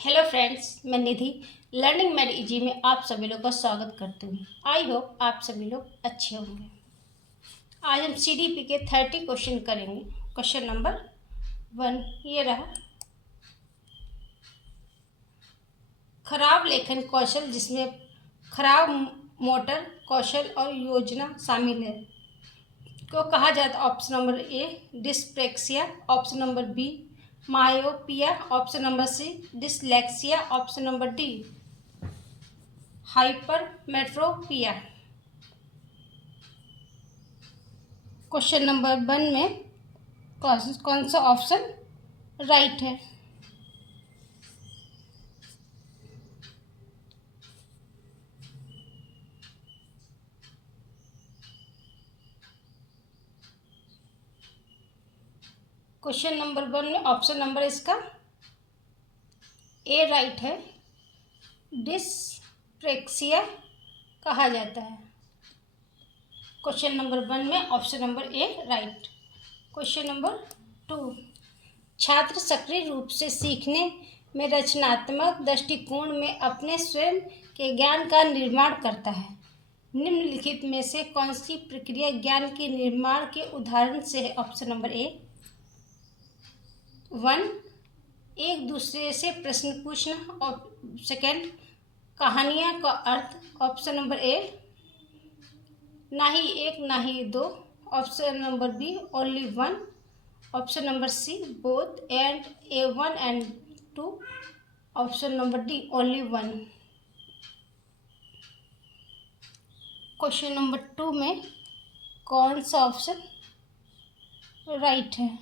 Hello friends, मैं निधि learning made easy में आप सभी लोग का स्वागत करती हूँ। आई होप आप सभी लोग अच्छे होंगे। आज हम CDP के 30 क्वेश्चन करेंगे। क्वेश्चन नंबर 1 ये रहा। खराब लेखन कौशल जिसमें खराब मोटर कौशल और योजना शामिल है को कहा जाता है। Option number A dyspraxia, option number B myopia, option number C dyslexia, option number D hypermetropia. Question number 1 में कौन सा ऑप्शन राइट है? क्वेश्चन नंबर 1 में ऑप्शन नंबर इसका ए राइट है। डिस्प्रेक्सिया कहा जाता है। क्वेश्चन नंबर 1 में ऑप्शन नंबर ए राइट। क्वेश्चन नंबर 2, छात्र सक्रिय रूप से सीखने में रचनात्मक दृष्टिकोण में अपने स्वयं के ज्ञान का निर्माण करता है। निम्नलिखित में से कौन सी प्रक्रिया ज्ञान के निर्माण के उदाहरण से है? ऑप्शन नंबर ए 1 एक दूसरे से प्रश्न पूछना, और सेकंड कहानियाँ का अर्थ, ऑप्शन नंबर ए ना ही एक ना ही दो, option number B only one, option number C both and A 1 and 2, option number D only one. Question number 2 में कौन सा ऑप्शन राइट है?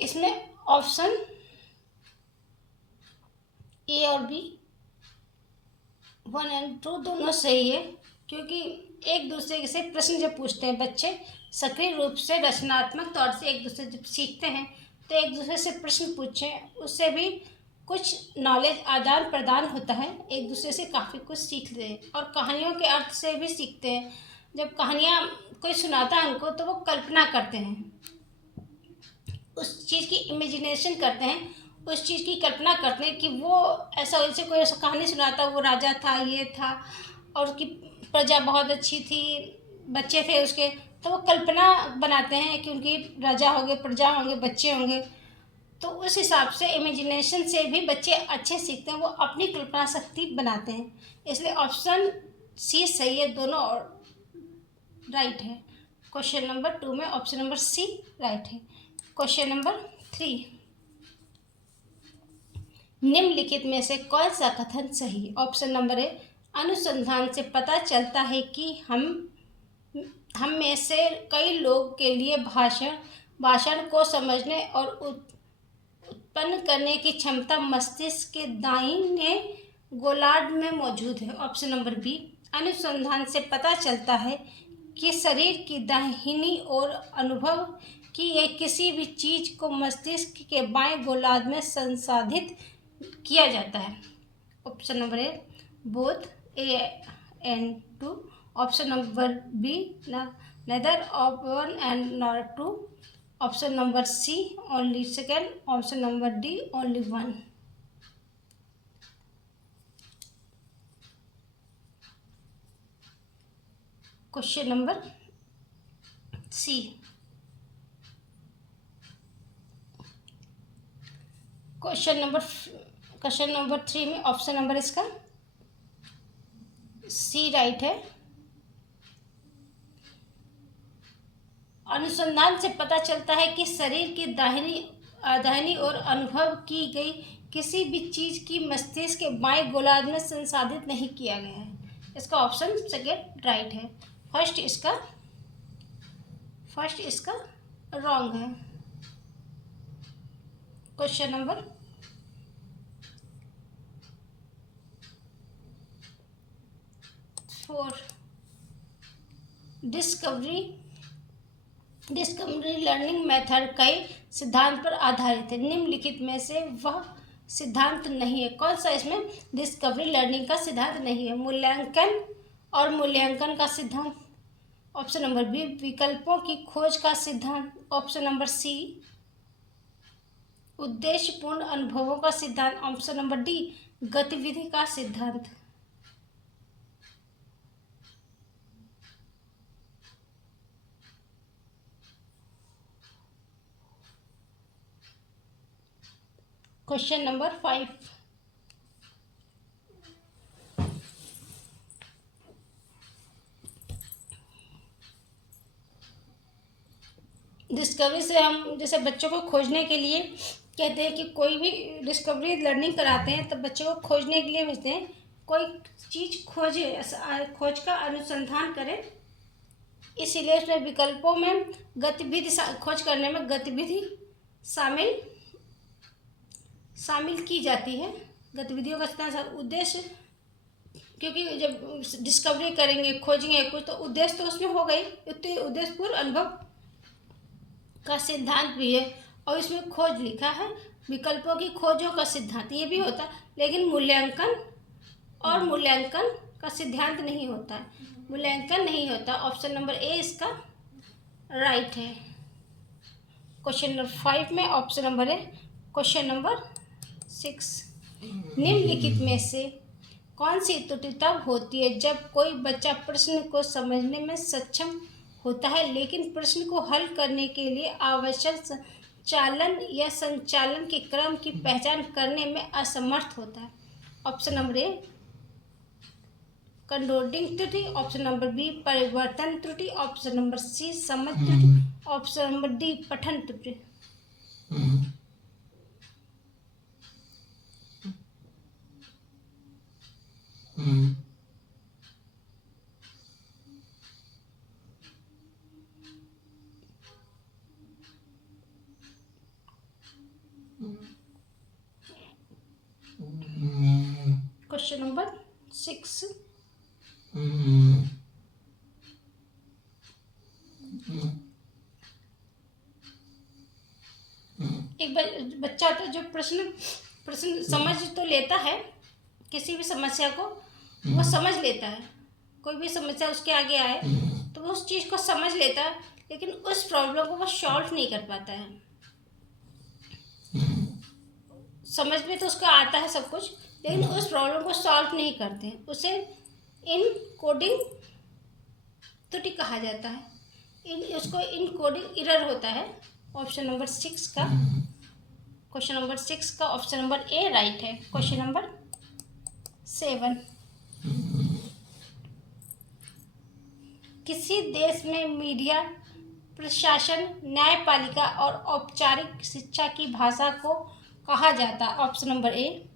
इसमें ऑप्शन ए और बी 1 एंड 2 दोनों सही है, क्योंकि एक दूसरे से प्रश्न जब पूछते हैं बच्चे सक्रिय रूप से रचनात्मक तौर से एक दूसरे जब सीखते हैं तो एक दूसरे से प्रश्न पूछें, उससे भी कुछ नॉलेज आदान प्रदान होता है, एक दूसरे से काफ़ी कुछ सीखते हैं। और कहानियों के अर्थ से भी सीखते हैं। जब कहानियाँ कोई सुनाता है उनको तो वो कल्पना करते हैं, उस चीज़ की इमेजिनेशन करते हैं, उस चीज़ की कल्पना करते हैं कि वो ऐसा वैसे कोई ऐसा कहानी सुनाता, वो राजा था, ये था, और उसकी प्रजा बहुत अच्छी थी, बच्चे थे उसके, तो वो कल्पना बनाते हैं कि उनकी राजा होंगे, प्रजा होंगे, बच्चे होंगे। तो उस हिसाब से इमेजिनेशन से भी बच्चे अच्छे सीखते हैं, वो अपनी कल्पना शक्ति बनाते हैं। इसलिए ऑप्शन सी सही है, दोनों राइट है। क्वेश्चन नंबर 2 में ऑप्शन नंबर सी राइट है। क्वेश्चन नंबर 3, निम्नलिखित में से कौन सा कथन सही? ऑप्शन नंबर ए अनुसंधान से पता चलता है कि हम में से कई लोग के लिए भाषण को समझने और उत्पन्न करने की क्षमता मस्तिष्क के दाहिने गोलार्ध में मौजूद है। ऑप्शन नंबर बी अनुसंधान से पता चलता है कि शरीर की दाहिनी ओर अनुभव कि यह किसी भी चीज़ को मस्तिष्क के बाएं गोलार्ध में संसाधित किया जाता है। Option number A both A and 2, option number B neither of 1 and nor 2, option number C only second, option number D only 1। Question number C. Question number 3 में ऑप्शन नंबर इसका सी राइट है। अनुसंधान से पता चलता है कि शरीर की दाहिनी ओर अनुभव की गई किसी भी चीज़ की मस्तिष्क के बाएं गोलार्ध में संसाधित नहीं किया गया है। इसका ऑप्शन सेकेंड राइट है। फर्स्ट इसका रॉन्ग है। Question number 4, discovery learning method कई सिद्धांत पर आधारित है। निम्नलिखित में से वह सिद्धांत नहीं है। कौन सा इसमें डिस्कवरी लर्निंग का सिद्धांत नहीं है? मूल्यांकन और मूल्यांकन का सिद्धांत, ऑप्शन नंबर बी। विकल्पों की खोज का सिद्धांत, ऑप्शन नंबर सी। उद्देश्यपूर्ण अनुभवों का सिद्धांत, ऑप्शन नंबर डी। गतिविधि का सिद्धांत। Question number 5। डिस्कवरी से हम जैसे बच्चों को खोजने के लिए कहते हैं कि कोई भी डिस्कवरी लर्निंग कराते हैं तो बच्चों को खोजने के लिए भेजते हैं, कोई चीज़ खोजे, खोज का अनुसंधान करें। इसीलिए उसमें विकल्पों में गतिविधि, खोज करने में गतिविधि शामिल की जाती है। गतिविधियों का उद्देश्य, क्योंकि जब डिस्कवरी करेंगे, खोजेंगे कुछ, तो उद्देश्य तो उसमें हो गई, उद्देश्यपूर्ण अनुभव का सिद्धांत भी है। और इसमें खोज लिखा है, विकल्पों की खोजों का सिद्धांत, ये भी होता है, लेकिन मूल्यांकन और मूल्यांकन का सिद्धांत नहीं होता है, मूल्यांकन नहीं होता। ऑप्शन नंबर ए इसका राइट है। क्वेश्चन नंबर 5 में ऑप्शन नंबर ए। क्वेश्चन नंबर 6, निम्नलिखित में से कौन सी त्रुटि तब होती है जब कोई बच्चा प्रश्न को समझने में सक्षम होता है लेकिन प्रश्न को हल करने के लिए आवश्यक चालन या संचालन के क्रम की पहचान करने में असमर्थ होता है? ऑप्शन नंबर ए कंडोडिंग त्रुटि, ऑप्शन नंबर बी परिवर्तन त्रुटि, ऑप्शन नंबर सी समझ त्रुटि, ऑप्शन नंबर डी पठन त्रुटि। क्वेश्चन नंबर 6, एक बच्चा तो जो प्रश्न समझ तो लेता है, किसी भी समस्या को वो समझ लेता है, कोई भी समस्या उसके आगे आए तो वो उस चीज़ को समझ लेता है, लेकिन उस प्रॉब्लम को वो सॉल्व नहीं कर पाता है। समझ में तो उसको आता है सब कुछ, लेकिन उस प्रॉब्लम को सॉल्व नहीं करते हैं, उसे इन कोडिंग त्रुटि कहा जाता है। उसको इन कोडिंग एरर होता है। ऑप्शन नंबर 6 का, क्वेश्चन नंबर 6 का ऑप्शन नंबर ए राइट है। क्वेश्चन नंबर 7, किसी देश में मीडिया, प्रशासन, न्यायपालिका और औपचारिक शिक्षा की भाषा को कहा जाता है? ऑप्शन नंबर ए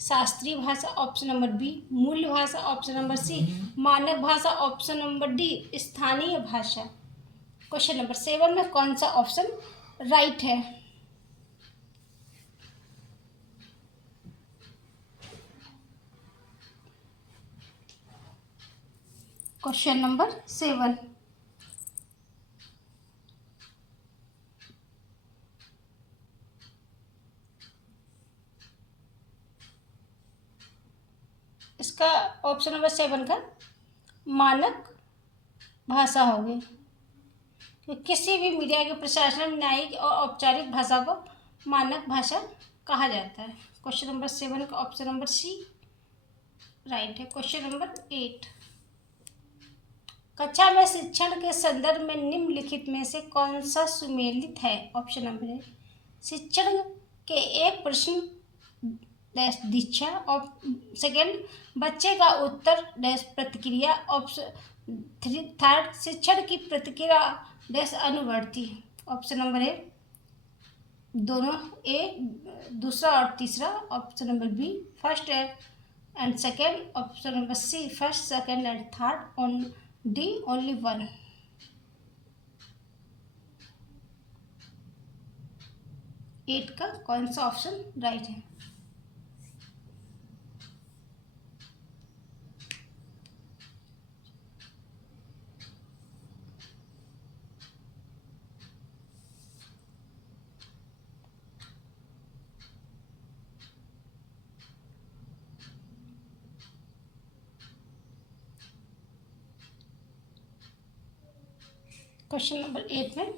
शास्त्रीय भाषा, ऑप्शन नंबर बी मूल भाषा, ऑप्शन नंबर सी मानक भाषा, ऑप्शन नंबर डी स्थानीय भाषा। क्वेश्चन नंबर 7 में कौन सा ऑप्शन राइट है? क्वेश्चन नंबर 7, इसका ऑप्शन नंबर 7 का मानक भाषा होगी। तो किसी भी मीडिया के प्रशासन, न्यायिक और औपचारिक भाषा को मानक भाषा कहा जाता है। क्वेश्चन नंबर 7 का ऑप्शन नंबर सी राइट है। क्वेश्चन नंबर 8, कक्षा में शिक्षण के संदर्भ में निम्नलिखित में से कौन सा सुमेलित है? ऑप्शन नंबर ए शिक्षण के एक प्रश्न डैश दीक्षा, और सेकेंड बच्चे का उत्तर डैश प्रतिक्रिया, ऑप्शन थर्ड शिक्षण की प्रतिक्रिया डैश अनुवर्ती। ऑप्शन नंबर ए दोनों, ए दूसरा और तीसरा, option number B first and second, option number C first second and third, on D only one. Eight का कौन सा ऑप्शन राइट है? क्वेश्चन नंबर 8 में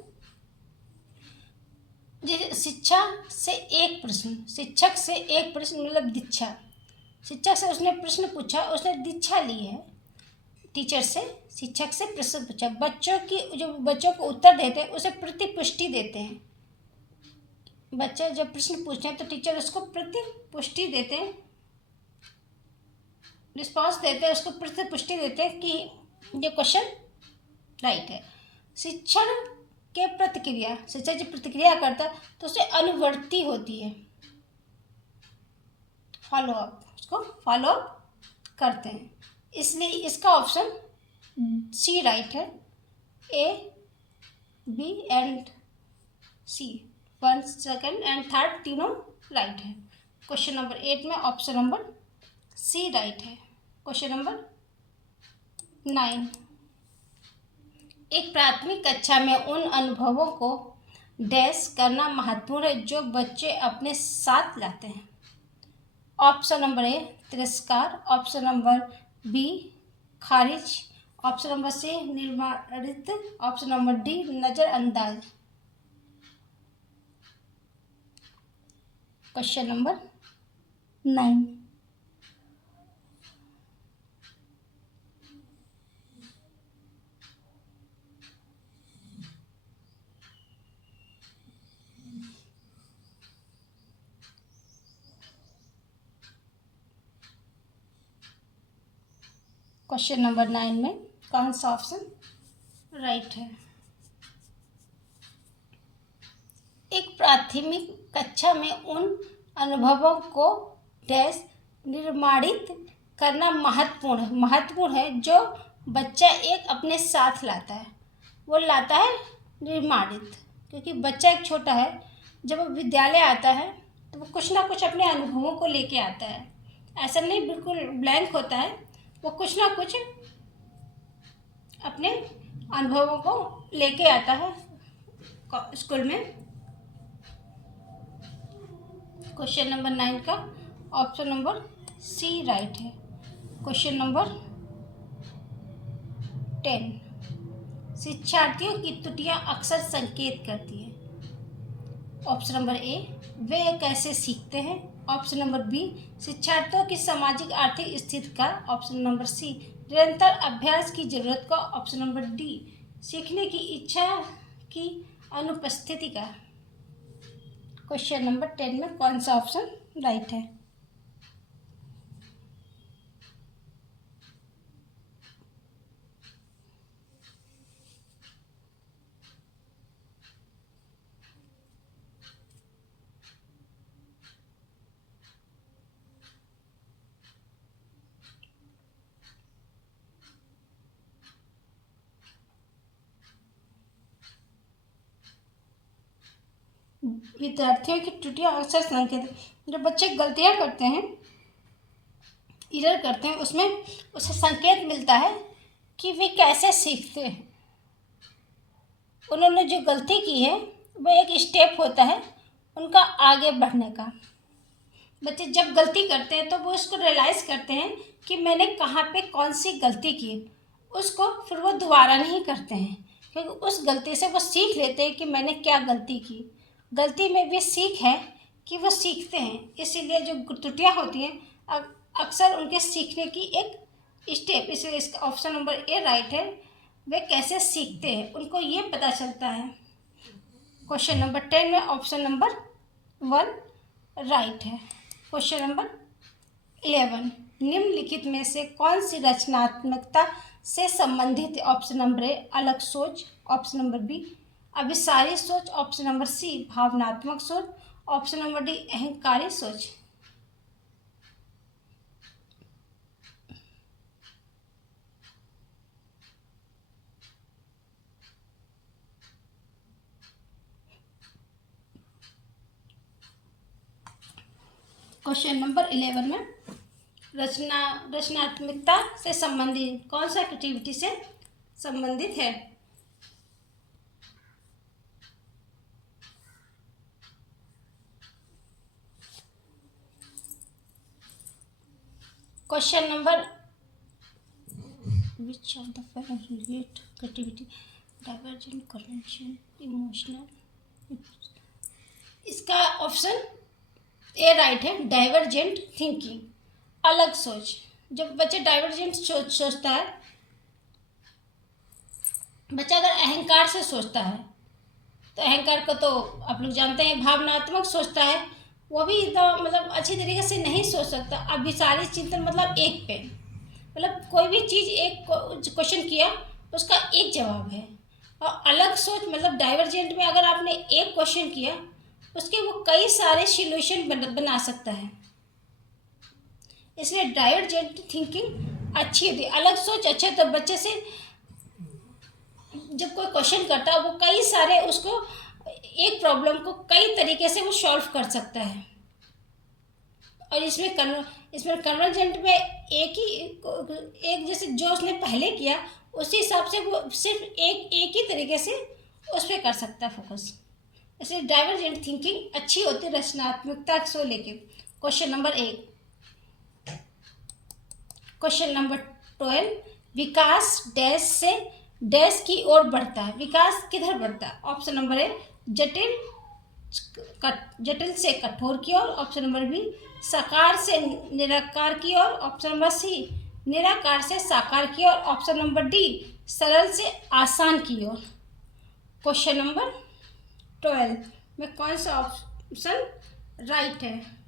शिक्षा से एक प्रश्न, शिक्षक से एक प्रश्न मतलब दीक्षा। शिक्षक से उसने प्रश्न पूछा, उसने दीक्षा ली है टीचर से। शिक्षक से प्रश्न पूछा, बच्चों को उत्तर देते हैं उसे प्रतिपुष्टि देते हैं। बच्चे जब प्रश्न पूछते हैं तो टीचर उसको प्रतिपुष्टि देते हैं, रिस्पॉन्स देते हैं, उसको प्रतिपुष्टि देते हैं कि ये क्वेश्चन राइट है। शिक्षण के प्रतिक्रिया, शिक्षक जब प्रतिक्रिया करता है तो उसे अनुवर्ती होती है, फॉलो अप, उसको फॉलो अप करते हैं। इसलिए इसका ऑप्शन सी राइट है। ए, बी एंड सी, 1, 2 एंड 3 तीनों राइट है। क्वेश्चन नंबर 8 में ऑप्शन नंबर सी राइट है। क्वेश्चन नंबर 9, एक प्राथमिक कक्षा में उन अनुभवों को डैश करना महत्वपूर्ण है जो बच्चे अपने साथ लाते हैं। ऑप्शन नंबर ए तिरस्कार, ऑप्शन नंबर बी खारिज, ऑप्शन नंबर सी निर्माणित, ऑप्शन नंबर डी नज़रअंदाज। क्वेश्चन नंबर 9, क्वेश्चन नंबर 9 में कौन सा ऑप्शन राइट है? एक प्राथमिक कक्षा में उन अनुभवों को डैश निर्माणित करना महत्वपूर्ण है जो बच्चा एक अपने साथ लाता है। वो लाता है निर्माणित, क्योंकि बच्चा एक छोटा है, जब वो विद्यालय आता है तो वो कुछ ना कुछ अपने अनुभवों को लेके आता है। ऐसा नहीं बिल्कुल ब्लैंक होता है, वो कुछ ना कुछ अपने अनुभवों को लेके आता है स्कूल में। क्वेश्चन नंबर 9 का ऑप्शन नंबर सी राइट है। क्वेश्चन नंबर 10, शिक्षार्थियों की त्रुटियां अक्सर संकेत करती है। ऑप्शन नंबर ए वे कैसे सीखते हैं, ऑप्शन नंबर बी शिक्षार्थियों की सामाजिक आर्थिक स्थिति का, ऑप्शन नंबर सी निरंतर अभ्यास की जरूरत का, ऑप्शन नंबर डी सीखने की इच्छा की अनुपस्थिति का। क्वेश्चन नंबर 10 में कौन सा ऑप्शन राइट है? विद्यार्थियों की त्रुटियां अक्सर संकेत, जब बच्चे गलतियां करते हैं, एरर करते हैं, उसमें उसे संकेत मिलता है कि वे कैसे सीखते हैं। उन्होंने जो गलती की है वो एक स्टेप होता है उनका आगे बढ़ने का। बच्चे जब गलती करते हैं तो वो उसको रियलाइज़ करते हैं कि मैंने कहाँ पे कौन सी गलती की, उसको फिर वो दोबारा नहीं करते हैं, क्योंकि उस गलती से वो सीख लेते हैं कि मैंने क्या गलती की। गलती में भी सीख है कि वो सीखते हैं, इसीलिए जो त्रुटियाँ होती हैं अक्सर उनके सीखने की एक स्टेप, इसलिए इसका ऑप्शन नंबर ए राइट है। वे कैसे सीखते हैं उनको ये पता चलता है। क्वेश्चन नंबर 10 में ऑप्शन नंबर 1 राइट है। क्वेश्चन नंबर 11, निम्नलिखित में से कौन सी रचनात्मकता से संबंधित है? ऑप्शन नंबर ए अलग सोच, ऑप्शन नंबर बी अभिसारी सोच, ऑप्शन नंबर सी भावनात्मक सोच, ऑप्शन नंबर डी अहंकारी सोच। क्वेश्चन नंबर 11 में रचनात्मकता से संबंधित कौन सा एक्टिविटी से संबंधित है? Question number which of the following activity, divergent, convergent, emotional. इसका ऑप्शन ए राइट है, डाइवर्जेंट थिंकिंग, अलग सोच। जब बच्चे डाइवर्जेंट सोचता है, बच्चा अगर अहंकार से सोचता है तो अहंकार को तो आप लोग जानते हैं, भावनात्मक सोचता है, वो भी एकदम मतलब अच्छी तरीके से नहीं सोच सकता। अभिसारी चिंतन मतलब एक पे, मतलब कोई भी चीज़ एक क्वेश्चन किया उसका एक जवाब है। और अलग सोच मतलब डाइवर्जेंट में अगर आपने एक क्वेश्चन किया उसके वो कई सारे सॉल्यूशन बना सकता है। इसलिए डाइवर्जेंट थिंकिंग अच्छी होती है, अलग सोच अच्छे। तो बच्चे से जब कोई क्वेश्चन करता है वो कई सारे उसको एक प्रॉब्लम को कई तरीके से वो सॉल्व कर सकता है। और इसमें कन्वर्जेंट में एक जैसे जो उसने पहले किया उसी हिसाब से वो सिर्फ एक ही तरीके से उस पर कर सकता है फोकस। इसलिए डाइवर्जेंट थिंकिंग अच्छी होती है रचनात्मकता को लेके। Question number 1। क्वेश्चन नंबर 12, विकास डैश से डैश की ओर बढ़ता है। विकास किधर बढ़ता है? ऑप्शन नंबर ए, जटिल से कठोर की ओर। ऑप्शन नंबर बी, साकार से निराकार की ओर। ऑप्शन नंबर सी, निराकार से साकार की ओर। ऑप्शन नंबर डी, सरल से आसान की ओर। क्वेश्चन नंबर 12 में कौन सा ऑप्शन राइट है?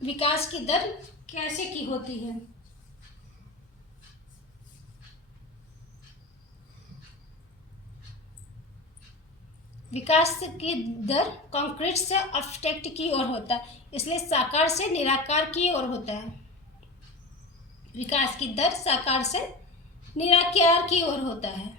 विकास की दर कैसे की होती है? विकास की दर कंक्रीट से अब्स्ट्रैक्ट की ओर होता है, इसलिए साकार से निराकार की ओर होता है। विकास की दर साकार से निराकार की ओर होता है।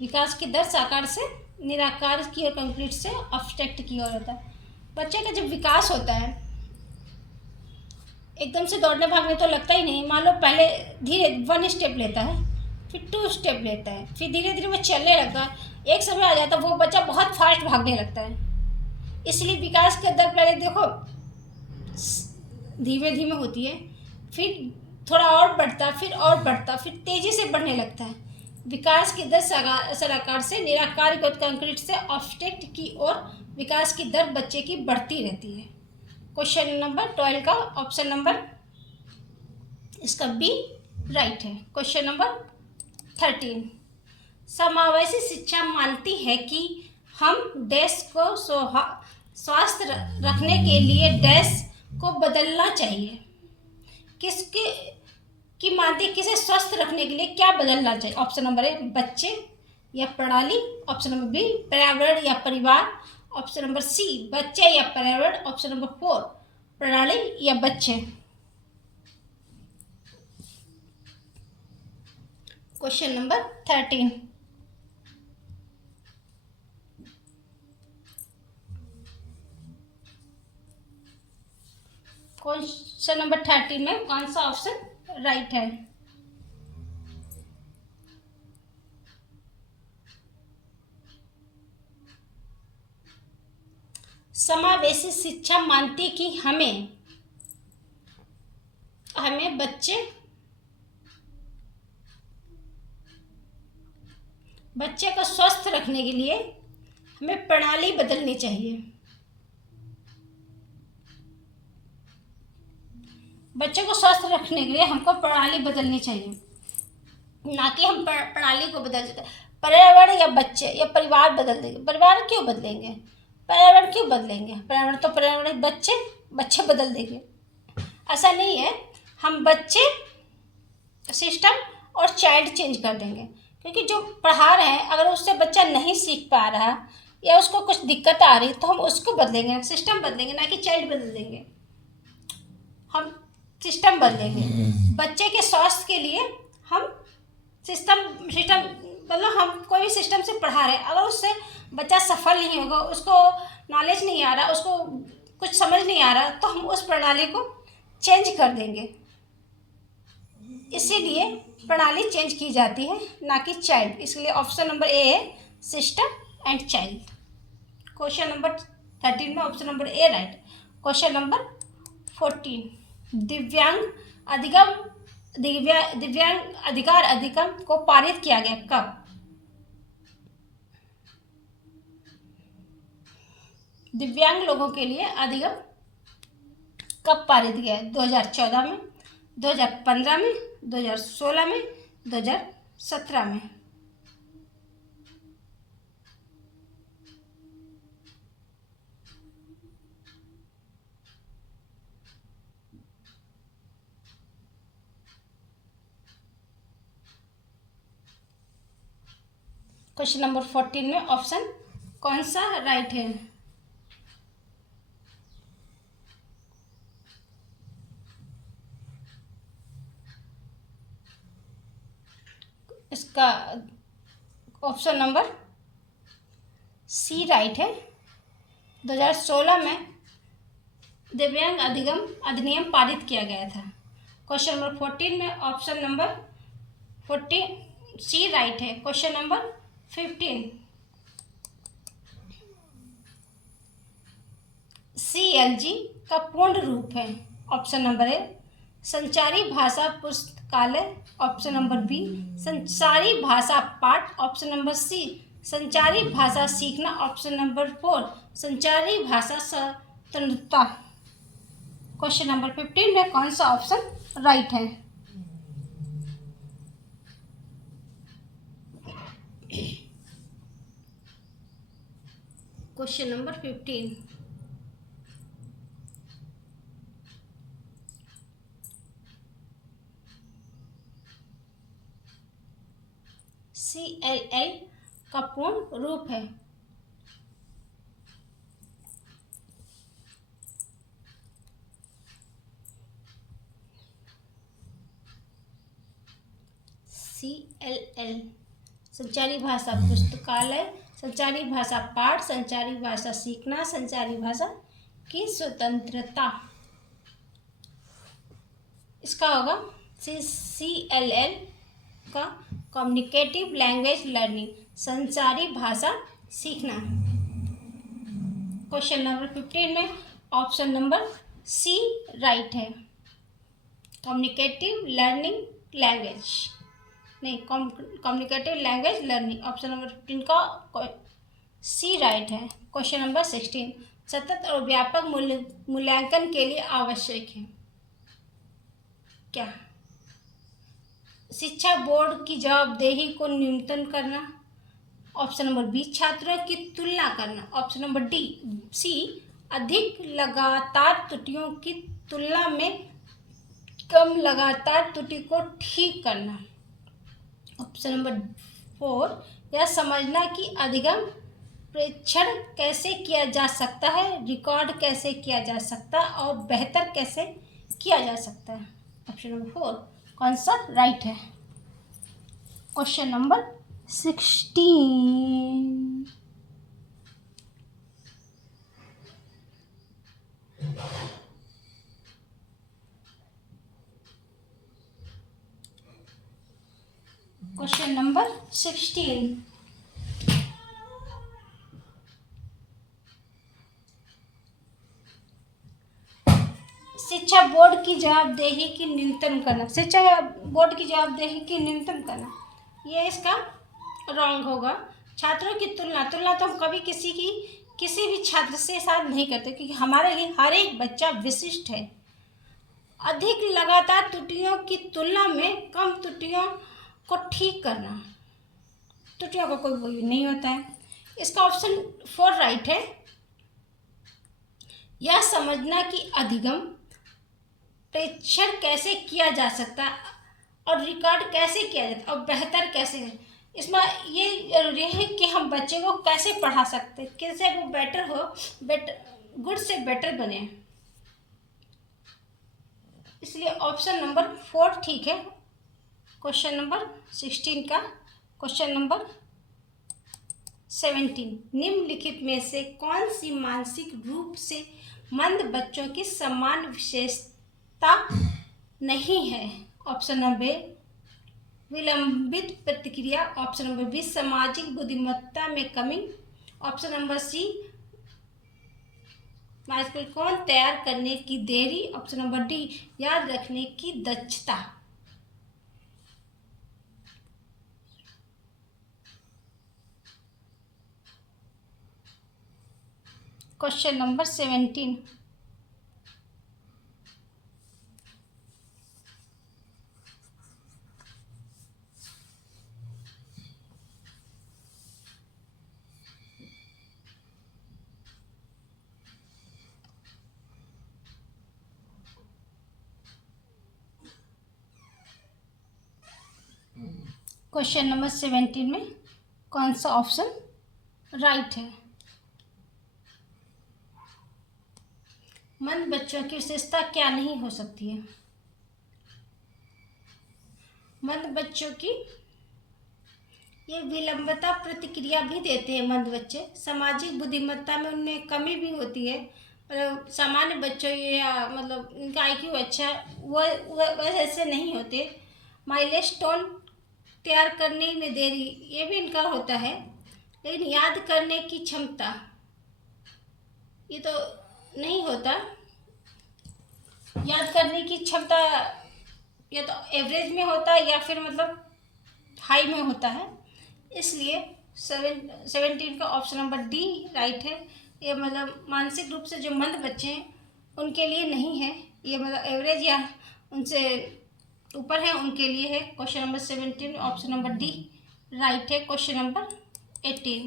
विकास की दर साकार से निराकार की ओर, कंक्रीट से अब्स्ट्रैक्ट की ओर होता है। बच्चे का जब विकास होता है एकदम से दौड़ने भागने तो लगता ही नहीं। मान लो पहले धीरे 1 स्टेप लेता है, फिर 2 स्टेप लेता है, फिर धीरे धीरे वो चलने लगता है। एक समय आ जाता है वो बच्चा बहुत फास्ट भागने लगता है। इसलिए विकास की दर पहले देखो धीमे धीमे होती है, फिर थोड़ा और बढ़ता, फिर और बढ़ता, फिर तेज़ी से बढ़ने लगता है। विकास की दर सराकार से निराकार की ओर, कंक्रीट से ऑब्स्ट्रैक्ट की ओर विकास की दर बच्चे की बढ़ती रहती है। क्वेश्चन नंबर 12 का ऑप्शन नंबर इसका बी राइट है। क्वेश्चन नंबर 13, समावेशी शिक्षा मानती है कि हम डैश को स्वस्थ रखने के लिए डैश को बदलना चाहिए। किसके की मानती, किसे स्वस्थ रखने के लिए क्या बदलना चाहिए? ऑप्शन नंबर ए, बच्चे या प्रणाली। ऑप्शन नंबर बी, पर्यावरण या परिवार। ऑप्शन नंबर सी, बच्चे या पर्यावरण। ऑप्शन नंबर 4, प्रणाली या बच्चे। क्वेश्चन नंबर 13, क्वेश्चन नंबर 13 में कौन सा ऑप्शन राइट है? समावेशी शिक्षा मानती कि हमें बच्चे को स्वस्थ रखने के लिए हमें प्रणाली बदलनी चाहिए। बच्चे को स्वस्थ रखने के लिए हमको प्रणाली बदलनी चाहिए, ना कि हम प्रणाली को बदल देते। पर्यावरण या बच्चे या परिवार बदल देंगे। परिवार क्यों बदलेंगे? पर्यावरण क्यों बदलेंगे? पर्यावरण तो पर्यावरण, बच्चे बदल देंगे, ऐसा नहीं है। हम बच्चे, सिस्टम और चाइल्ड चेंज कर देंगे। क्योंकि जो पढ़ा रहे हैं अगर उससे बच्चा नहीं सीख पा रहा या उसको कुछ दिक्कत आ रही तो हम उसको बदलेंगे, सिस्टम बदलेंगे, ना कि चाइल्ड बदल देंगे। हम सिस्टम बदलेंगे। बच्चे के स्वास्थ्य के लिए हम सिस्टम मतलब हम कोई भी सिस्टम से पढ़ा रहे हैं, अगर उससे बच्चा सफल नहीं होगा, उसको नॉलेज नहीं आ रहा, उसको कुछ समझ नहीं आ रहा, तो हम उस प्रणाली को चेंज कर देंगे। इसीलिए प्रणाली चेंज की जाती है, ना कि चाइल्ड। इसलिए ऑप्शन नंबर ए है system and child. Question number 13 में ऑप्शन नंबर ए राइट। क्वेश्चन नंबर 14, दिव्यांग अधिकार अधिनियम को पारित किया गया कब? दिव्यांग लोगों के लिए अधिनियम कब पारित किया है? 2014 में, 2015 में, 2016 में, 2017 में। क्वेश्चन नंबर 14 में ऑप्शन कौन सा राइट है? इसका ऑप्शन नंबर सी राइट है। 2016 में दिव्यांग अधिनियम पारित किया गया था। क्वेश्चन नंबर 14 में ऑप्शन नंबर 14 सी राइट है। क्वेश्चन नंबर 15, CLG का पूर्ण रूप है? ऑप्शन नंबर ए संचारी भाषा पुस्तकालय, ऑप्शन नंबर बी संचारी भाषा पाठ, ऑप्शन नंबर सी संचारी भाषा सीखना, ऑप्शन नंबर 4 संचारी भाषा स्वतंत्रता। क्वेश्चन नंबर 15 में कौन सा ऑप्शन राइट है? क्वेश्चन नंबर 15, CLL का पूर्ण रूप है? CLL संचारी भाषा पुस्तकालय, संचारी भाषा पाठ, संचारी भाषा सीखना, संचारी भाषा की स्वतंत्रता। इसका होगा CLL का कम्युनिकेटिव लैंग्वेज लर्निंग, संचारी भाषा सीखना। क्वेश्चन नंबर 15 में ऑप्शन नंबर सी राइट है। कम्युनिकेटिव लर्निंग लैंग्वेज नहीं, communicative language learning, option number 15 का सी राइट है। क्वेश्चन नंबर 16, सतत और व्यापक मूल्यांकन के लिए आवश्यक है क्या? शिक्षा बोर्ड की जवाबदेही को न्यूनतम करना, ऑप्शन नंबर बी छात्रों की तुलना करना, ऑप्शन नंबर सी अधिक लगातार त्रुटियों की तुलना में कम लगातार त्रुटि को ठीक करना, ऑप्शन नंबर 4 यह समझना कि अधिगम प्रेक्षण कैसे किया जा सकता है, रिकॉर्ड कैसे किया जा सकता है और बेहतर कैसे किया जा सकता है। ऑप्शन नंबर 4 कौन सा राइट है? क्वेश्चन नंबर 16, क्वेश्चन नंबर 16, शिक्षा बोर्ड की जवाबदेही की न्यूनतम करना, शिक्षा बोर्ड की जवाबदेही की न्यूनतम करना, ये इसका रॉन्ग होगा। छात्रों की तुलना तो हम कभी किसी भी छात्र से साथ नहीं करते, क्योंकि हमारे लिए हर एक बच्चा विशिष्ट है। अधिक लगातार त्रुटियों की तुलना में कम त्रुटियों को ठीक करना, त्रुटियों का कोई वही नहीं होता है। इसका ऑप्शन 4 राइट है। यह समझना कि अधिगम प्रेक्षण कैसे किया जा सकता है और रिकॉर्ड कैसे किया जाता है और बेहतर कैसे है। इसमें ये जरूरी है कि हम बच्चे को कैसे पढ़ा सकते हैं, कैसे वो बेटर हो, गुड से बेटर बने। इसलिए ऑप्शन नंबर 4 ठीक है क्वेश्चन नंबर 16 का क्वेश्चन नंबर 17, निम्नलिखित में से कौन सी मानसिक रूप से मंद बच्चों की समान विशेषता नहीं है? ऑप्शन नंबर ए विलंबित प्रतिक्रिया, ऑप्शन नंबर बी सामाजिक बुद्धिमत्ता में कमी, ऑप्शन नंबर सी कौन तैयार करने की देरी, ऑप्शन नंबर डी याद रखने की दक्षता। क्वेश्चन नंबर 17, क्वेश्चन नंबर 17 में कौन सा ऑप्शन राइट है? मंद बच्चों की विशेषता क्या नहीं हो सकती है? मंद बच्चों की ये विलंबता प्रतिक्रिया भी देते हैं मंद बच्चे, सामाजिक बुद्धिमत्ता में उनमें कमी भी होती है, सामान्य बच्चों या मतलब इनका आईक्यू अच्छा वह ऐसे नहीं होते, माइलस्टोन तैयार करने में देरी ये भी इनका होता है, लेकिन याद करने की क्षमता ये तो नहीं होता। याद करने की क्षमता या तो एवरेज में होता है या फिर मतलब हाई में होता है, इसलिए 17 का ऑप्शन नंबर डी राइट है। ये मतलब मानसिक रूप से जो मंद बच्चे हैं उनके लिए नहीं है, ये मतलब एवरेज या उनसे ऊपर है उनके लिए है। Question number 17 option number D right है। क्वेश्चन नंबर 18,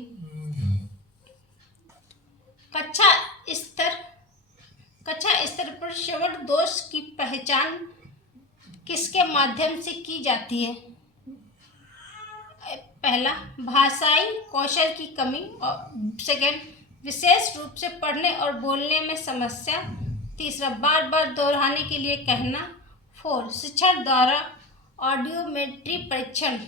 कक्षा स्तर पर श्रवण दोष की पहचान किसके माध्यम से की जाती है? पहला भाषाई कौशल की कमी, और सेकंड विशेष रूप से पढ़ने और बोलने में समस्या, तीसरा बार बार दोहराने के लिए कहना, 4 शिक्षण द्वारा ऑडियोमेट्री परीक्षण।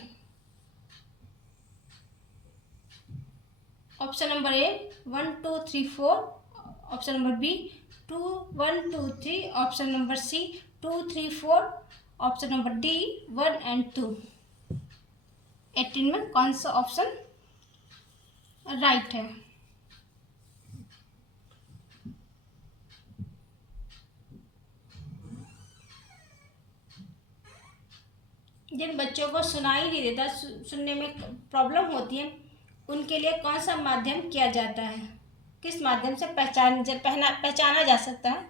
Option number A 1 2 3 4, option number B 2 1 2 3, option number C 2 3 4, option number D 1 and 2। 18 में कौन सा ऑप्शन राइट है? जिन बच्चों को सुनाई नहीं देता, सुनने में प्रॉब्लम होती है, उनके लिए कौन सा माध्यम किया जाता है? किस माध्यम से पहचाना जा सकता है?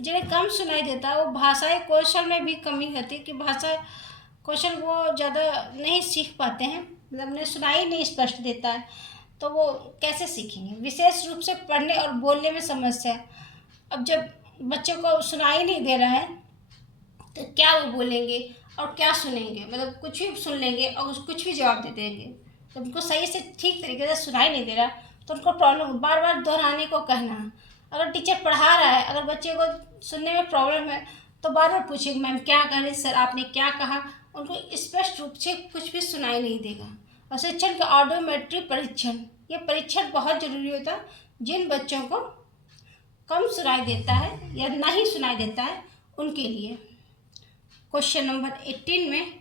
जिन्हें कम सुनाई देता है वो भाषाई कौशल में भी कमी होती है कि भाषा कौशल वो ज़्यादा नहीं सीख पाते हैं, मतलब उन्हें सुनाई नहीं स्पष्ट देता है, तो वो कैसे सीखेंगे? विशेष रूप से पढ़ने और बोलने में समस्या। अब जब बच्चों को सुनाई नहीं दे रहा है तो क्या वो बोलेंगे और क्या सुनेंगे? मतलब कुछ भी सुन लेंगे और कुछ भी जवाब दे देंगे। जब उनको सही से ठीक तरीके से सुनाई नहीं दे रहा तो उनको प्रॉब्लम, बार बार दोहराने को कहना। अगर टीचर पढ़ा रहा है, अगर बच्चे को सुनने में प्रॉब्लम है तो बार बार पूछेंगे मैम क्या कह रही, सर आपने क्या कहा, उनको स्पष्ट रूप से कुछ भी सुनाई नहीं देगा। और शिक्षण का ऑडियोमेट्री परीक्षण, ये परीक्षण बहुत ज़रूरी होता है जिन बच्चों को कम सुनाई देता है या नहीं सुनाई देता है उनके लिए। क्वेश्चन नंबर 18 में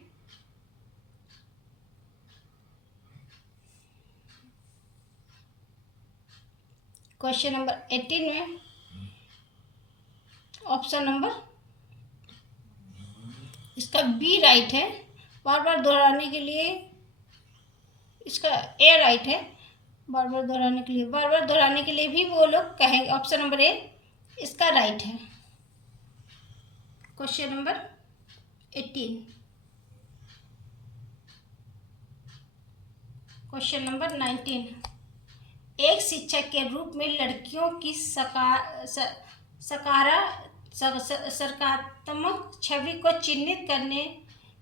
ऑप्शन नंबर इसका बी राइट है। बार बार दोहराने के लिए इसका ए राइट है। बार बार दोहराने के लिए भी वो लोग कहेंगे। ऑप्शन नंबर ए इसका राइट है। क्वेश्चन नंबर 18, क्वेश्चन नंबर 19, एक शिक्षक के रूप में लड़कियों की सकारात्मक छवि को चिन्हित करने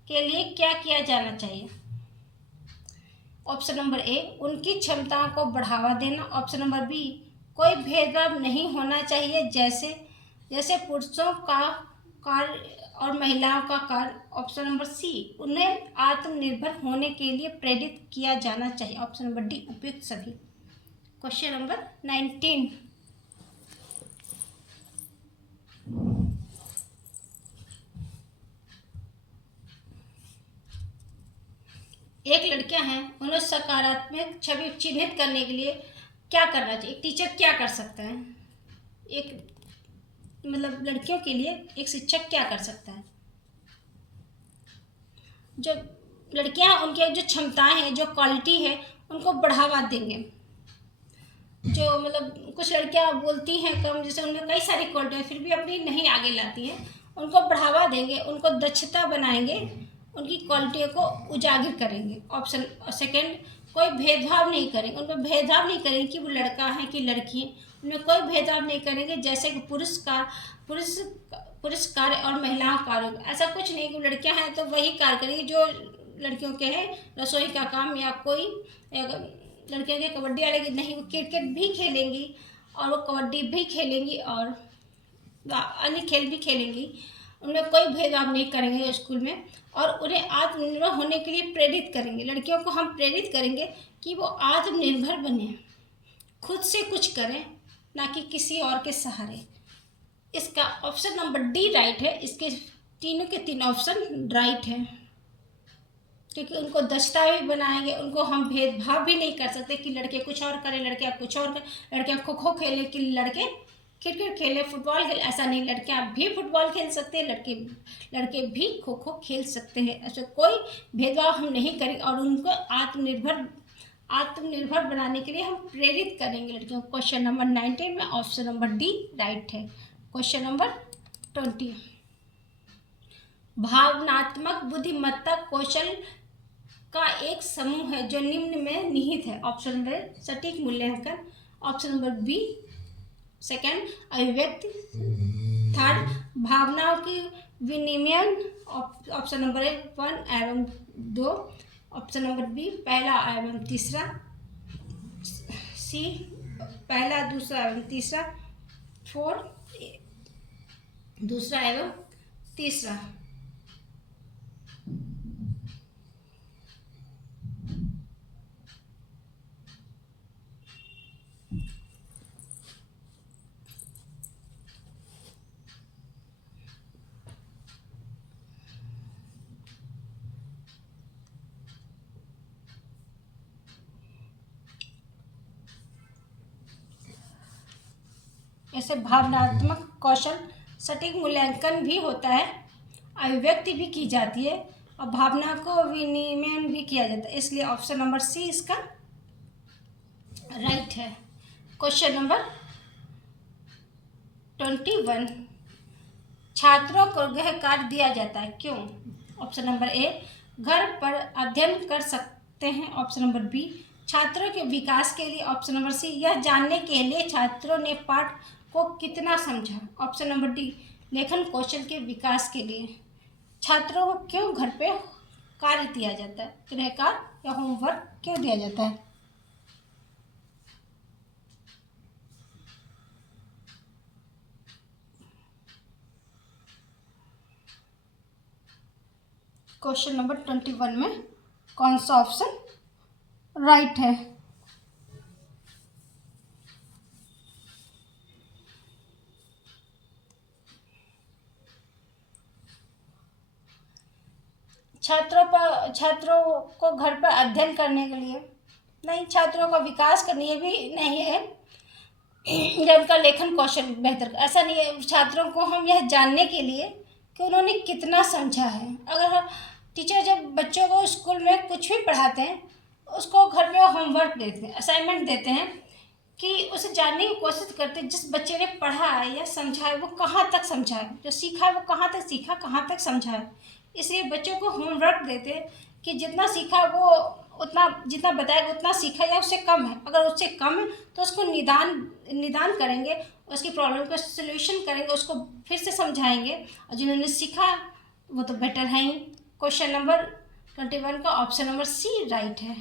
के लिए क्या किया जाना चाहिए? ऑप्शन नंबर ए उनकी क्षमताओं को बढ़ावा देना, ऑप्शन नंबर बी कोई भेदभाव नहीं होना चाहिए, जैसे पुरुषों का कार्य और महिलाओं का कार्य, ऑप्शन नंबर सी, उन्हें आत्मनिर्भर होने के लिए प्रेरित किया जाना चाहिए, ऑप्शन नंबर डी, उपयुक्त सभी। Question number 19। एक लड़कियां हैं, उन्हें सकारात्मक छवि चिन्हित करने के लिए क्या करना चाहिए? एक टीचर क्या कर सकता है? एक मतलब लड़कियों के लिए एक शिक्षक क्या कर सकता है? जो लड़कियां, उनके जो क्षमताएं हैं, जो क्वालिटी है, उनको बढ़ावा देंगे। जो मतलब कुछ लड़कियां बोलती हैं कम, जैसे उनमें कई सारी क्वालिटी है फिर भी अपनी नहीं आगे लाती हैं, उनको बढ़ावा देंगे, उनको दक्षता बनाएंगे, उनकी क्वालिटियों को उजागर करेंगे। ऑप्शन सेकंड, कोई भेदभाव नहीं करेंगे, उनमें भेदभाव नहीं करेंगे कि वो लड़का है कि लड़की है, उनमें कोई भेदभाव नहीं करेंगे। जैसे कि पुरुष कार्य और महिलाओं कार्य, ऐसा कुछ नहीं कि लड़कियां हैं तो वही कार्य करेंगी जो लड़कियों के हैं, रसोई का काम या कोई लड़कियों के कबड्डी वाले की नहीं, वो क्रिकेट भी खेलेंगी और वो कबड्डी भी खेलेंगी और अन्य खेल भी खेलेंगी। उनमें कोई भेदभाव नहीं करेंगे स्कूल में, और उन्हें आत्मनिर्भर होने के लिए प्रेरित करेंगे। लड़कियों को हम प्रेरित करेंगे कि वो आत्मनिर्भर बने, खुद से कुछ करें, ना कि किसी और के सहारे। इसका ऑप्शन नंबर डी राइट है। इसके तीनों के तीन ऑप्शन राइट है, क्योंकि उनको दक्षता भी बनाएंगे। उनको हम भेदभाव भी नहीं कर सकते कि लड़के कुछ और करें, लड़कियां कुछ और करें, लड़कियां खो खो खेले कि लड़के क्रिकेट खेले, फुटबॉल खेले, ऐसा नहीं। लड़कियां भी फुटबॉल खेल सकते हैं, लड़के भी खो खो खेल सकते हैं। ऐसे कोई भेदभाव हम नहीं करेंगे और उनको आत्मनिर्भर बनाने के लिए हम प्रेरित करेंगे लड़कियों को। क्वेश्चन नंबर 19 में ऑप्शन नंबर डी राइट है। क्वेश्चन नंबर 20, भावनात्मक बुद्धिमत्ता कौशल का एक समूह है जो निम्न में निहित है। ऑप्शन नंबर सटीक मूल्यांकन, ऑप्शन नंबर बी सेकंड अभिव्यक्ति, थर्ड भावनाओं की विनिमयन, ऑप्शन नंबर 1 एवं 2, ऑप्शन नंबर बी पहला एवं तीसरा, सी पहला दूसरा एवं तीसरा, 4 दूसरा एवं तीसरा। ऐसे भावनात्मक कौशल सटीक मूल्यांकन भी होता है, अभिव्यक्ति भी की जाती है और भावना को विनिमय भी किया जाता है, इसलिए ऑप्शन नंबर सी इसका राइट है। क्वेश्चन नंबर 21, छात्रों को गृह कार्य दिया जाता है क्यों? ऑप्शन नंबर ए घर पर अध्ययन कर सकते हैं, ऑप्शन नंबर बी छात्रों के विकास के लिए, ऑप्शन नंबर सी यह जानने के लिए छात्रों ने पाठ को कितना समझा, ऑप्शन नंबर डी लेखन कौशल के विकास के लिए। छात्रों को क्यों घर पे कार्य दिया जाता है, गृह कार्य या होमवर्क क्यों दिया जाता है? क्वेश्चन नंबर 21 में कौन सा ऑप्शन राइट है? छात्रों को घर पर अध्ययन करने के लिए नहीं, छात्रों का विकास करने भी नहीं है या उनका लेखन कौशल बेहतर, ऐसा नहीं है। छात्रों को हम यह जानने के लिए कि उन्होंने कितना समझा है। अगर टीचर जब बच्चों को स्कूल में कुछ भी पढ़ाते हैं, उसको घर में होमवर्क देते हैं, असाइनमेंट देते हैं कि उसे जानने की कोशिश करते हैं जिस बच्चे ने पढ़ा है या समझा है वो कहाँ तक समझा है, जो सीखा है वो कहाँ तक सीखा, कहाँ तक समझा है। इसलिए बच्चों को होमवर्क देते हैं कि जितना सीखा वो उतना, जितना बताएगा उतना सीखा या उससे कम है। अगर उससे कम है तो उसको निदान करेंगे, उसकी प्रॉब्लम का सलूशन करेंगे, उसको फिर से समझाएंगे, और जिन्होंने सीखा वो तो बेटर है ही। क्वेश्चन नंबर 21 का ऑप्शन नंबर सी राइट है।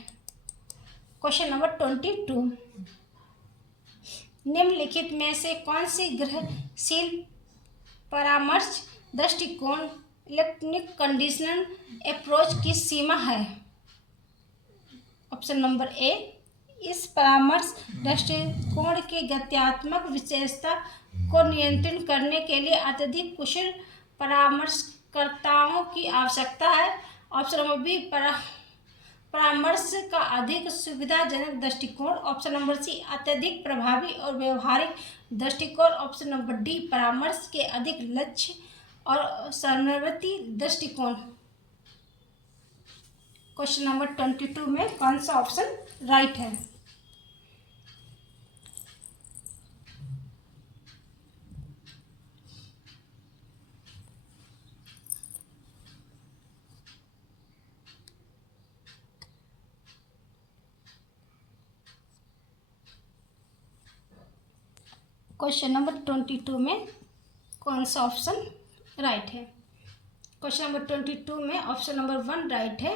क्वेश्चन नंबर 22, निम्नलिखित में से कौन सी गृहशील परामर्श दृष्टिकोण इलेक्ट्रॉनिक कंडीशनल अप्रोच की सीमा है? ऑप्शन नंबर ए, इस परामर्श दृष्टिकोण की गत्यात्मक विशेषता को नियंत्रित करने के लिए अत्यधिक कुशल परामर्शकर्ताओं की आवश्यकता है। ऑप्शन नंबर बी, परामर्श का अधिक सुविधाजनक दृष्टिकोण। ऑप्शन नंबर सी, अत्यधिक प्रभावी और व्यवहारिक दृष्टिकोण। ऑप्शन नंबर डी, परामर्श के अधिक लक्ष्य और समन्वित दृष्टिकोण। क्वेश्चन नंबर 22 में कौन सा ऑप्शन राइट है? क्वेश्चन नंबर 22 में कौन सा ऑप्शन राइट है? क्वेश्चन नंबर 22 में ऑप्शन नंबर 1 राइट है।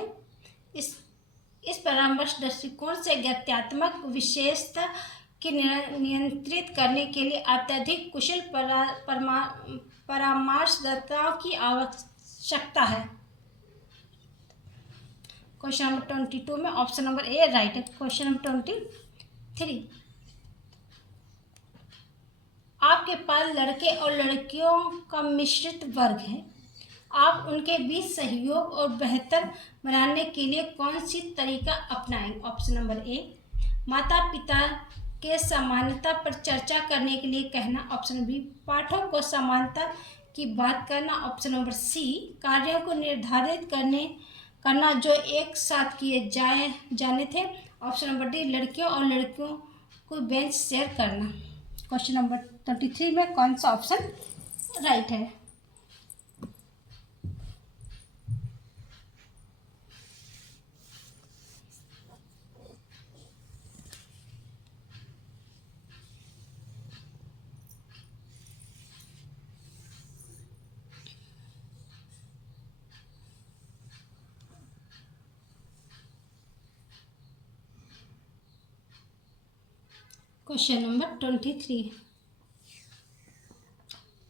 इस परामर्श दृष्टिकोण से गत्यात्मक विशेषता की नियंत्रित करने के लिए अत्यधिक कुशल परामर्शदाताओं की आवश्यकता है। क्वेश्चन नंबर 22 में ऑप्शन नंबर ए राइट है। क्वेश्चन नंबर 23, आपके पास लड़के और लड़कियों का मिश्रित वर्ग है। आप उनके बीच सहयोग और बेहतर बनाने के लिए कौन सी तरीका अपनाएंगे? ऑप्शन नंबर ए, माता पिता के समानता पर चर्चा करने के लिए कहना। ऑप्शन बी, पाठों को समानता की बात करना। ऑप्शन नंबर सी, कार्यों को निर्धारित करना जो एक साथ किए जाने थे। ऑप्शन नंबर डी, लड़कियों और लड़कियों को बेंच शेयर करना। क्वेश्चन नंबर 23 में कौन सा ऑप्शन राइट है? क्वेश्चन नंबर 23,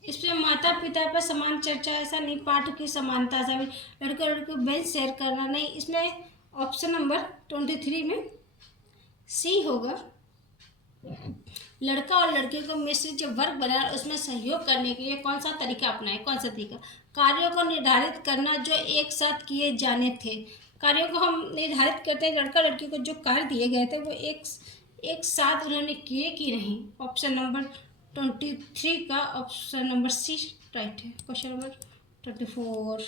इसमें माता पिता पर समान चर्चा ऐसा नहीं, पाठ की समानता ऐसा भी, लड़के और लड़की बेंच शेयर करना नहीं। इसमें ऑप्शन नंबर 23 में सी होगा। लड़का और लड़की को मिश्रित जो वर्ग बना उसमें सहयोग करने के लिए कौन सा तरीका अपनाए? कौन सा तरीका? कार्यों को निर्धारित करना जो एक साथ किए जाने थे। कार्यों को हम निर्धारित करते हैं, लड़का लड़की को जो कार्य दिए गए थे वो एक साथ उन्होंने किए कि नहीं। ऑप्शन नंबर 23 का ऑप्शन नंबर सी राइट है। क्वेश्चन नंबर 24,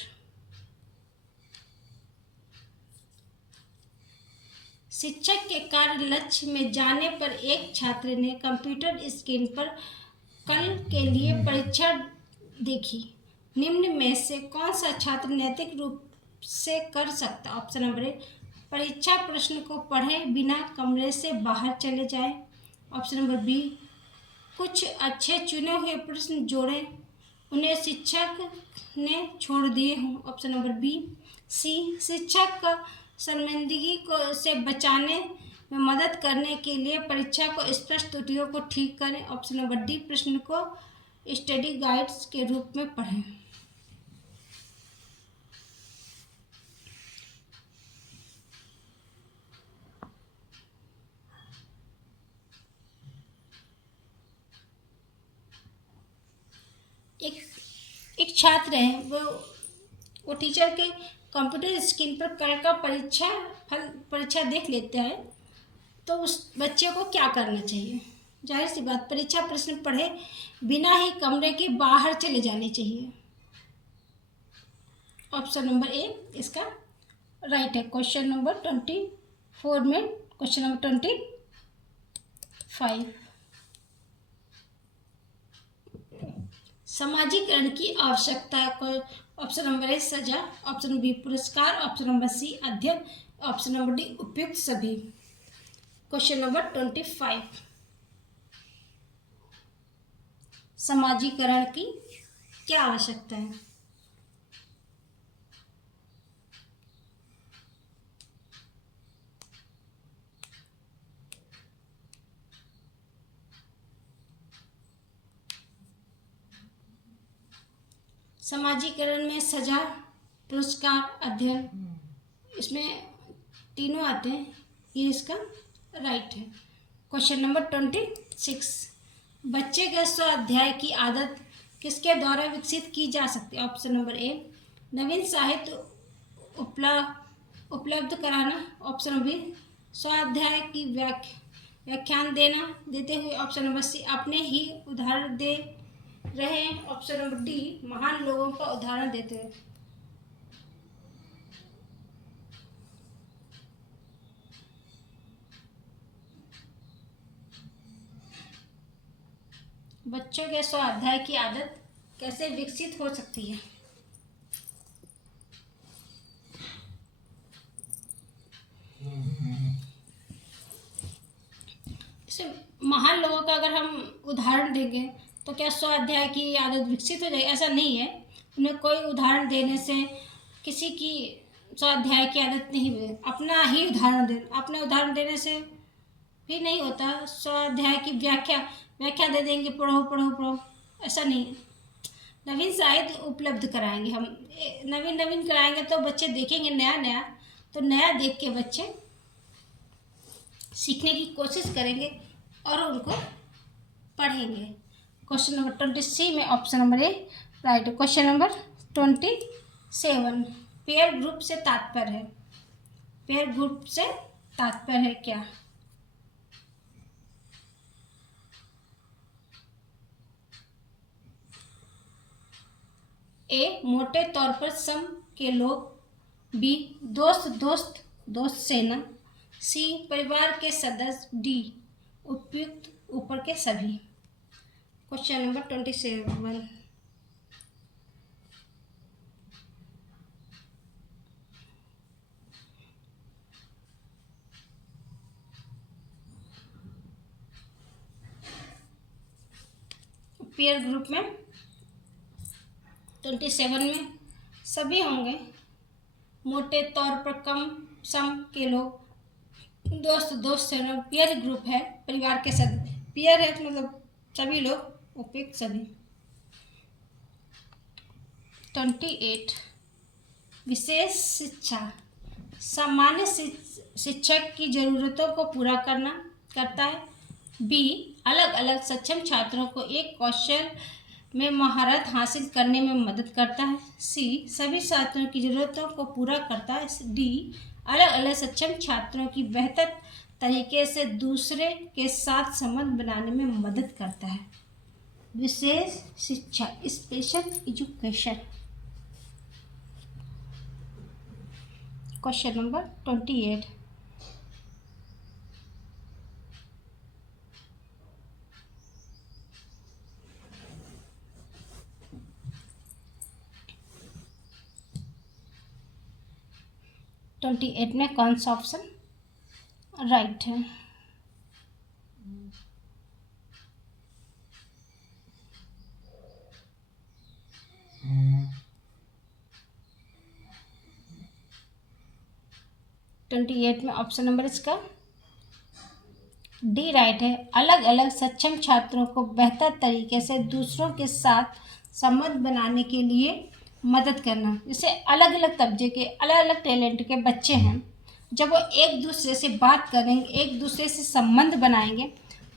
शिक्षक के कार्य लक्ष्य में जाने पर एक छात्र ने कंप्यूटर स्क्रीन पर कल के लिए परीक्षा देखी। निम्न में से कौन सा छात्र नैतिक रूप से कर सकता? ऑप्शन नंबर ए, परीक्षा प्रश्न को पढ़े बिना कमरे से बाहर चले जाए। ऑप्शन नंबर बी, कुछ अच्छे चुने हुए प्रश्न जोड़े उन्हें शिक्षक ने छोड़ दिए हों। ऑप्शन नंबर बी, सी, शिक्षक का शर्मिंदगी को से बचाने में मदद करने के लिए परीक्षा को स्पष्ट त्रुटियों को ठीक करें। ऑप्शन नंबर डी, प्रश्न को स्टडी गाइड्स के रूप में पढ़ें। एक छात्र है, वो टीचर के कंप्यूटर स्क्रीन पर कल का परीक्षा देख लेता है, तो उस बच्चे को क्या करना चाहिए? जाहिर सी बात, परीक्षा प्रश्न पढ़े बिना ही कमरे के बाहर चले जाने चाहिए। ऑप्शन नंबर ए इसका राइट है। क्वेश्चन नंबर 24 में क्वेश्चन नंबर 25, समाजीकरण की आवश्यकता को। ऑप्शन नंबर ए सजा, ऑप्शन बी पुरस्कार, ऑप्शन नंबर सी अध्ययन, ऑप्शन नंबर डी उपयुक्त सभी। क्वेश्चन नंबर 25, समाजीकरण की क्या आवश्यकता है? समाजीकरण में सजा, पुरस्कार, अध्ययन, इसमें तीनों आते हैं, ये इसका राइट है। क्वेश्चन नंबर 26, बच्चे के स्वाध्याय की आदत किसके द्वारा विकसित की जा सकती है? ऑप्शन नंबर ए, नवीन साहित्य उपलब्ध कराना। ऑप्शन नंबर बी, स्वाध्याय की व्याख्यान देते हुए। ऑप्शन नंबर सी, अपने ही उदाहरण दे रहे हैं। ऑप्शन नंबर डी, महान लोगों का उदाहरण देते हैं। बच्चों के स्वाध्याय की आदत कैसे विकसित हो सकती है? जैसे महान लोगों का अगर हम उदाहरण देंगे तो क्या स्वाध्याय की आदत विकसित हो जाएगी? ऐसा नहीं है। उन्हें कोई उदाहरण देने से किसी की स्वाध्याय की आदत नहीं हुई। अपना ही उदाहरण अपने उदाहरण देने से भी नहीं होता। स्वाध्याय की व्याख्या दे देंगे, पढ़ो पढ़ो पढ़ो, ऐसा नहीं है। नवीन साहित्य उपलब्ध कराएंगे हम, नवीन कराएंगे तो बच्चे देखेंगे नया, तो नया देख के बच्चे सीखने की कोशिश करेंगे और उनको पढ़ेंगे। क्वेश्चन नंबर 23 में ऑप्शन नंबर ए right. Question number 27, pair group से तात्पर्य है। पेयर ग्रुप से तात्पर्य है क्या? ए, मोटे तौर पर सम के लोग। बी, दोस्त सेना। सी, परिवार के सदस्य। डी, उपयुक्त ऊपर के सभी। क्वेश्चन नंबर 27, पेयर ग्रुप में 27 में सभी होंगे। मोटे तौर पर कम सम के लोग, दोस्त सेना। पेयर ग्रुप है, परिवार के सदस्य। पेयर है मतलब सभी लोग, उपयुक्त सभी। 28, विशेष शिक्षा सामान्य शिक्षक की जरूरतों को पूरा करता है। बी, अलग अलग सक्षम छात्रों को एक कौशल में महारत हासिल करने में मदद करता है। सी, सभी छात्रों की जरूरतों को पूरा करता है। डी, अलग अलग सक्षम छात्रों की बेहतर तरीके से दूसरे के साथ संबंध बनाने में मदद करता है। विशेष शिक्षा, स्पेशल एजुकेशन। क्वेश्चन नंबर 28, में कौन सा ऑप्शन राइट है? ट्वेंटी एट में ऑप्शन नंबर इसका डी राइट है। अलग अलग सक्षम छात्रों को बेहतर तरीके से दूसरों के साथ संबंध बनाने के लिए मदद करना। जैसे अलग अलग तबके के, अलग अलग टैलेंट के बच्चे हैं, जब वो एक दूसरे से बात करेंगे, एक दूसरे से संबंध बनाएंगे,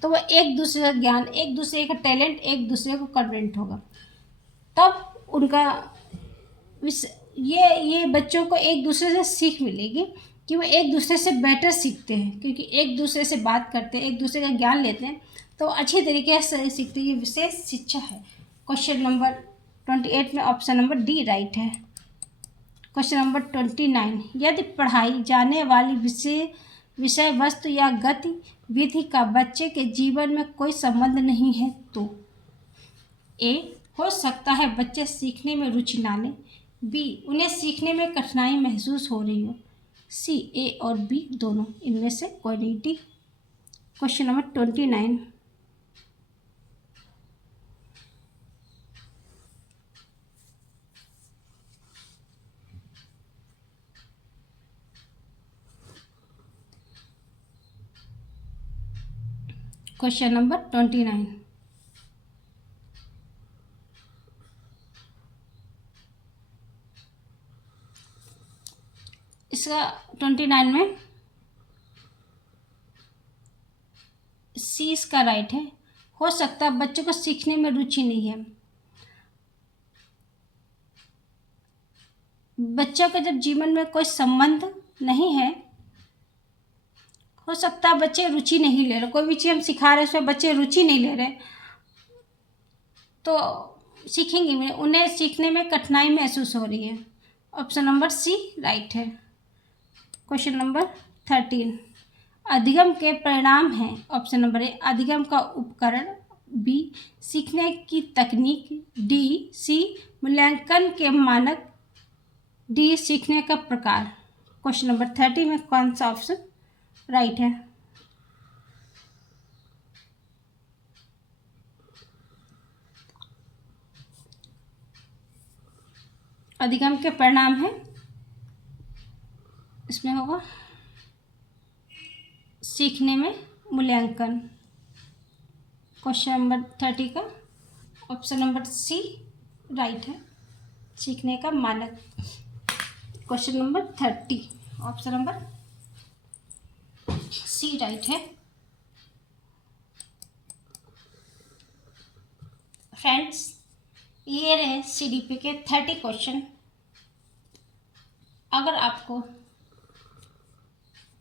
तो वो एक दूसरे का ज्ञान, एक दूसरे का टैलेंट एक दूसरे को कन्वेंट होगा। तब उनका ये बच्चों को एक दूसरे से सीख मिलेगी कि वो एक दूसरे से बेटर सीखते हैं, क्योंकि एक दूसरे से बात करते हैं, एक दूसरे का ज्ञान लेते हैं, तो अच्छी तरीके से सीखते हैं। ये विशेष शिक्षा है। क्वेश्चन नंबर 28 में ऑप्शन नंबर डी राइट है। क्वेश्चन नंबर 29, यदि पढ़ाई जाने वाली विषय वस्तु या गतिविधि का बच्चे के जीवन में कोई संबंध नहीं है तो? ए, हो सकता है बच्चे सीखने में रुचि ना लें। बी, उन्हें सीखने में कठिनाई महसूस हो रही हो। सी, ए और बी दोनों, इनमें से कोई नहीं। D. Question number 29, question number 29, इसका 29 में सी इसका राइट है। हो सकता है बच्चों को सीखने में रुचि नहीं है। बच्चों का जब जीवन में कोई संबंध नहीं है, हो सकता है बच्चे रुचि नहीं ले रहे, कोई भी चीज़ हम सिखा रहे हैं उसमें बच्चे रुचि नहीं ले रहे, तो सीखेंगे भी, उन्हें सीखने में कठिनाई महसूस हो रही है। ऑप्शन नंबर सी राइट है। क्वेश्चन नंबर 13, अधिगम के परिणाम हैं। ऑप्शन नंबर ए अधिगम का उपकरण, बी सीखने की तकनीक, डी सी मूल्यांकन के मानक, डी सीखने का प्रकार। क्वेश्चन नंबर 30 में कौन सा ऑप्शन राइट है? अधिगम के परिणाम है, इसमें होगा सीखने में मूल्यांकन। क्वेश्चन नंबर 30 का ऑप्शन नंबर सी राइट है, सीखने का मानक। Question number 30 option number C right है। फ्रेंड्स, ये रहे CDP के 30 क्वेश्चन। अगर आपको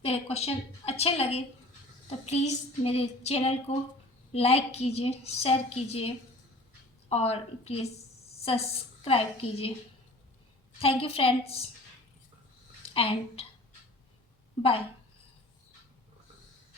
मेरे क्वेश्चन अच्छे लगे तो प्लीज़ मेरे चैनल को लाइक कीजिए, शेयर कीजिए और प्लीज़ सब्सक्राइब कीजिए। Thank you friends and bye.